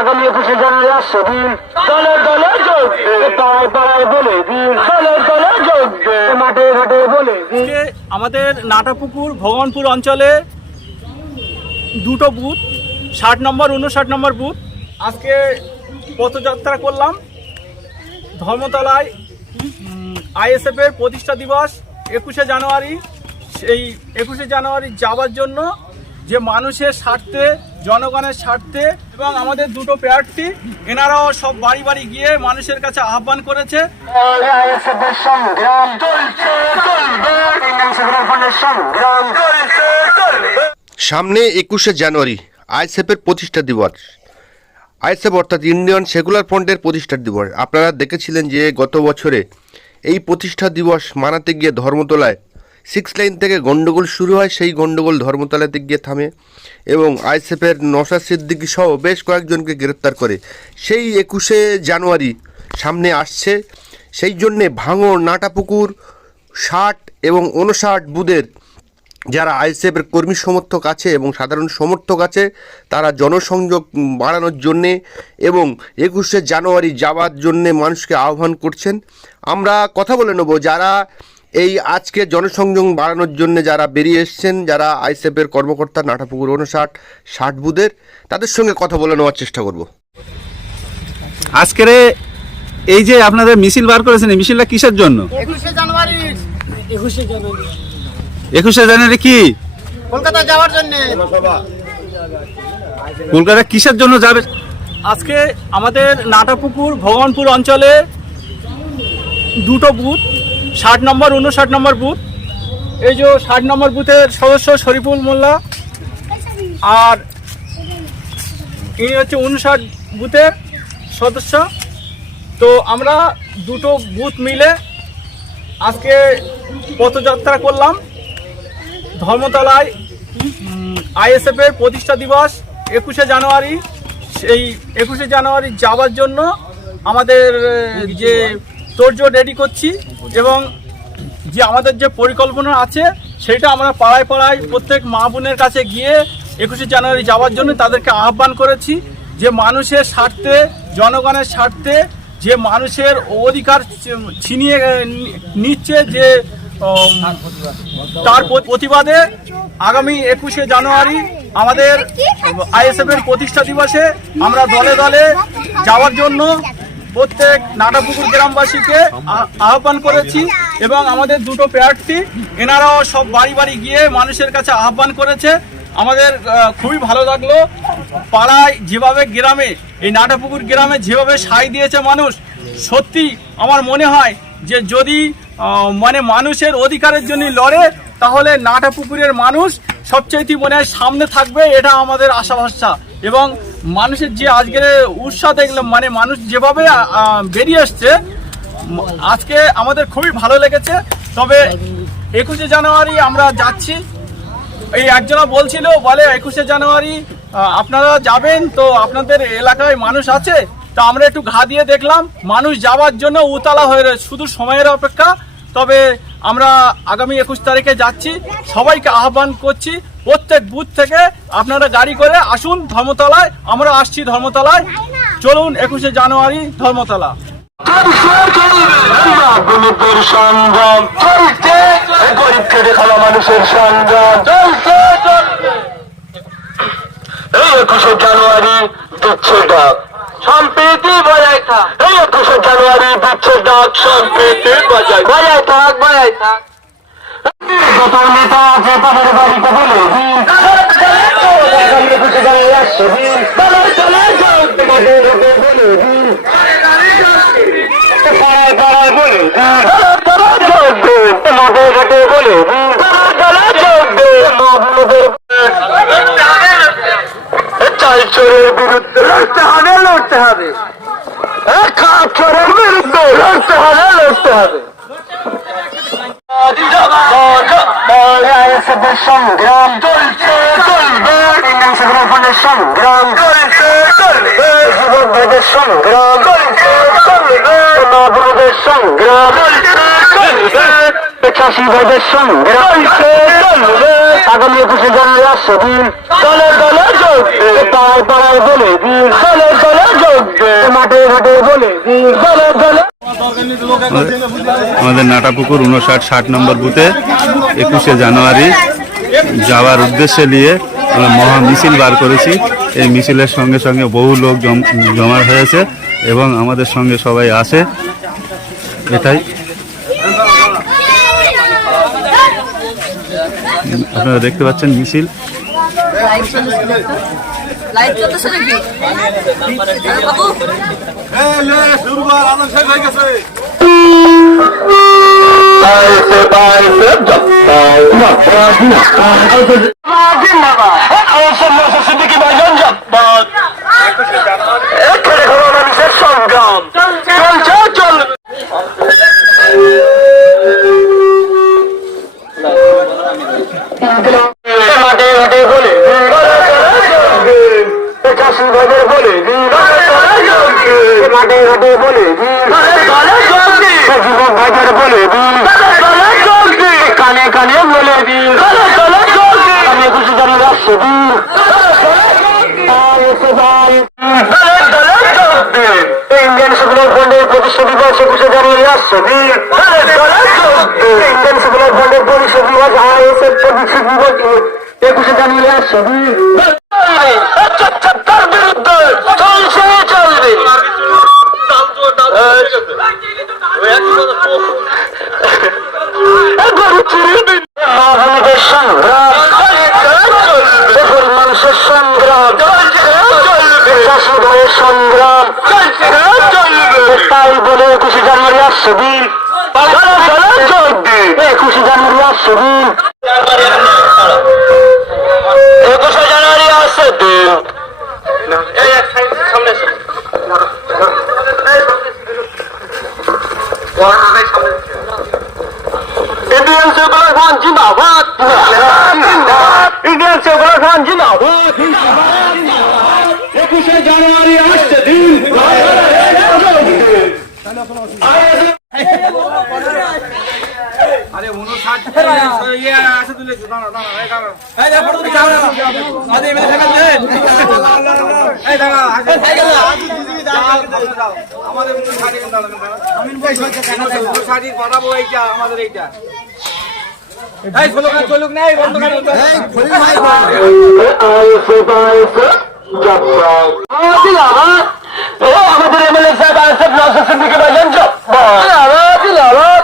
আগামী একুশে জানুয়ারি আসছে দিন দলে দলে যোগ পাড়ায় পাড়ায় বলে দিন। দলে দলে যোগ মাঠে ঘাটে বলে আমাদের নাটাপুকুর ভগবানপুর অঞ্চলে দুটো বুথ ষাট নম্বর উনষাট নম্বর বুথ। আজকে পথযাত্রা করলাম। ধর্মতলায় আইএসএফের প্রতিষ্ঠা দিবস একুশে জানুয়ারি। সেই একুশে জানুয়ারি যাওয়ার জন্য যে মানুষের স্বার্থে, জনগণের স্বার্থে এবং আমাদের দুটো প্রার্থী, এনারাও সব বাড়ি বাড়ি গিয়ে মানুষের কাছে আহ্বান করেছে। সামনে একুশে জানুয়ারি আইসেফের প্রতিষ্ঠা দিবস। আইসেফ অর্থাৎ ইন্ডিয়ান সেকুলার ফ্রন্টের প্রতিষ্ঠা দিবস। আপনারা দেখেছিলেন যে গত বছরে এই প্রতিষ্ঠা দিবস মানাতে গিয়ে ধর্মতলায় সিক্স লাইন থেকে গণ্ডগোল শুরু হয়, সেই গণ্ডগোল ধর্মতলাতে গিয়ে থামে এবং আইসেফের নশা সিদ্দিকী সহ বেশ কয়েকজনকে গ্রেপ্তার করে। সেই একুশে জানুয়ারি সামনে আসছে। সেই জন্যে ভাঙড়, নাটাপুকুর, ষাট এবং উনষাট বুধের যারা আইএসএফের কর্মী সমর্থক আছে এবং সাধারণ সমর্থক আছে, তারা জনসংযোগ বাড়ানোর জন্যে এবং একুশে জানুয়ারি যাওয়ার জন্যে মানুষকে আহ্বান করছেন। আমরা কথা বলে নেব, যারা এই আজকে জনসংযোগ বাড়ানোর জন্য যারা বেরিয়ে এসছেন যারা আইএসএফের কর্মকর্তা নাটাপুকুর উনষাট ষাট বুধের তাদের সঙ্গে কথা বলে নেওয়ার চেষ্টা করব। আজকের এই যে আপনাদের মিছিল বার করেছেন এই মিছিলটা কিসের জন্য? একুশে জানুয়ারি। একুশে জানুয়ারি। একুশে জানুয়ারি কি? কলকাতা যাওয়ার জন্য। কলকাতা কিসের জন্য যাবে? আজকে আমাদের নাটাপুকুর ভগবানপুর অঞ্চলে দুটো বুথ ষাট নম্বর উনষাট নম্বর বুথ। এই যে ষাট নম্বর বুথের সদস্য শরীফুল মোল্লা। আর ইনি হচ্ছে উনষাট বুথের সদস্য। তো আমরা দুটো বুথ মিলে আজকে পথযাত্রা করলাম। ধর্মতলায় আইএসএফ এর প্রতিষ্ঠা দিবস একুশে জানুয়ারি। সেই একুশে জানুয়ারি যাওয়ার জন্য আমাদের যে তোড়জোড় রেডি করছি এবং যে আমাদের যে পরিকল্পনা আছে সেটা আমরা পাড়ায় পাড়ায় প্রত্যেক মা বোনের কাছে গিয়ে একুশে জানুয়ারি যাওয়ার জন্য তাদেরকে আহ্বান করেছি যে মানুষের স্বার্থে জনগণের স্বার্থে যে মানুষের অধিকার ছিনিয়ে নিচ্ছে যে তার প্রতিবাদে আগামী একুশে জানুয়ারি আমাদের আইএসএফ এর প্রতিষ্ঠা দিবসে আমরা দলে দলে যাওয়ার জন্য প্রত্যেক নাটাপুকুর গ্রামবাসীকে আহ্বান করেছি এবং আমাদের দুটো প্রার্থী এনারাও সব বাড়ি বাড়ি গিয়ে মানুষের কাছে আহ্বান করেছে। আমাদের খুবই ভালো লাগল। পাড়ায় যেভাবে গ্রামে, এই নাটাপুকুর গ্রামে যেভাবে সাই দিয়েছে মানুষ, সত্যি আমার মনে হয় যে যদি মানে মানুষের অধিকারের জন্য লড়ে, তাহলে নাটাপুকুরের মানুষ সবচেয়ে মনে হয় সামনে থাকবে, এটা আমাদের আশা ভরসা এবং মানুষের যে আজকের উৎসাহ দেখলাম মানে মানুষ যেভাবে বেরিয়ে আসছে আজকে আমাদের খুবই ভালো লেগেছে। তবে একুশে জানুয়ারি আমরা যাচ্ছি। এই একজনা বলছিল, বলে একুশে জানুয়ারি আপনারা যাবেন, তো আপনাদের এলাকায় মানুষ আছে, তো আমরা একটু ঘা দিয়ে দেখলাম। মানুষ যাওয়ার জন্য উতলা হয়ে রয়েছে শুধু সময়ের অপেক্ষা। তবে আমরা আগামী একুশ তারিখে যাচ্ছি। সবাইকে আহ্বান করছি প্রত্যেক বুথ থেকে আপনারা গাড়ি করে আসুন ধর্মতলায় আমরা আসছি ধর্মতলায়। চলুন একুশে জানুয়ারি ধর্মতলা। চলছে সংগ্রাম চলছে গরিব খেটে খাওয়া মানুষের সংগ্রাম চলছে এই একুশে জানুয়ারি দিচ্ছে ডাক। সম্প্রীতি বজায় থাক। এই একুশে জানুয়ারি দিচ্ছে ডাক সম্প্রীতি বজায় বজায় থাক বজায় থাক। যত নেতা আছে তাদের বাড়িতে বলে তারা তারা লড়তে হবে লড়তে হবে খাপ চোরের বিরুদ্ধে লড়তে লড়তে হবে সংগ্রাম চলছে চলবে ইন্ডিয়ান সংগ্রাম চলছে চলবে যুবক সংগ্রাম চলছে চলবে নবরদের সংগ্রাম চলবে চাষি ভাইদের সংগ্রাম চলছে চলবে আগামী একুশে জানুয়ারি আসছে দিন দলে দলে যোগ পাড়ায় পাড়ায় বলে দিন দলে দলে বলে দলে দলে আমাদের নাটাপুকুর উনষাট ষাট নম্বর বুথে একুশে জানুয়ারি যাওয়ার উদ্দেশ্যে নিয়ে আমরা মহা মিছিল বার করেছি। এই মিছিলের সঙ্গে সঙ্গে বহু লোক জম- জমা হয়েছে এবং আমাদের সঙ্গে সবাই আসে এটাই। আপনারা দেখতে পাচ্ছেন মিছিল। লাইট সিদ্দিকি ভাইজান জিন্দাবাদ এখানে কোনো মানুষের সংগ্রাম চলছে ঘাটে বলে বলে বলে বলে কানে খুশি জানি রাখছে ইন্ডিয়ান সেকুলার ফান্ডের প্রতিষ্ঠা দিবস একুশে জানুয়ারি আসছে ইন্ডিয়ান সেকুলার ফান্ডের প্রতিষ্ঠা দিবস আইএসএফ প্রতিষ্ঠা দিবস একুশে জানুয়ারি আসছে তার বিরুদ্ধে চলছে চলবে। গরু চুরি মহাভারতের সংগ্রাম মানুষের সংগ্রাম চাষি তাই বলে একুশে জানুয়ারি আসছে দিন একুশে জানুয়ারি আসছে দিন একুশে জানুয়ারি আসছে দিন ইন্ডিয়ান সেকুলার খান জিন্দাবাদ ইন্ডিয়ান খান জিন্দাবাদ একুশে জানুয়ারি আসছে দিন। আরে উনষাট আছে তুলে দাঁড়া দাঁড়া উনষাটি দাঁড়া। আমাদের এইটা। আমাদের এমএলএ সাহেব আইসেফ নসর সিদ্দিকি ভাইজান আইসেফ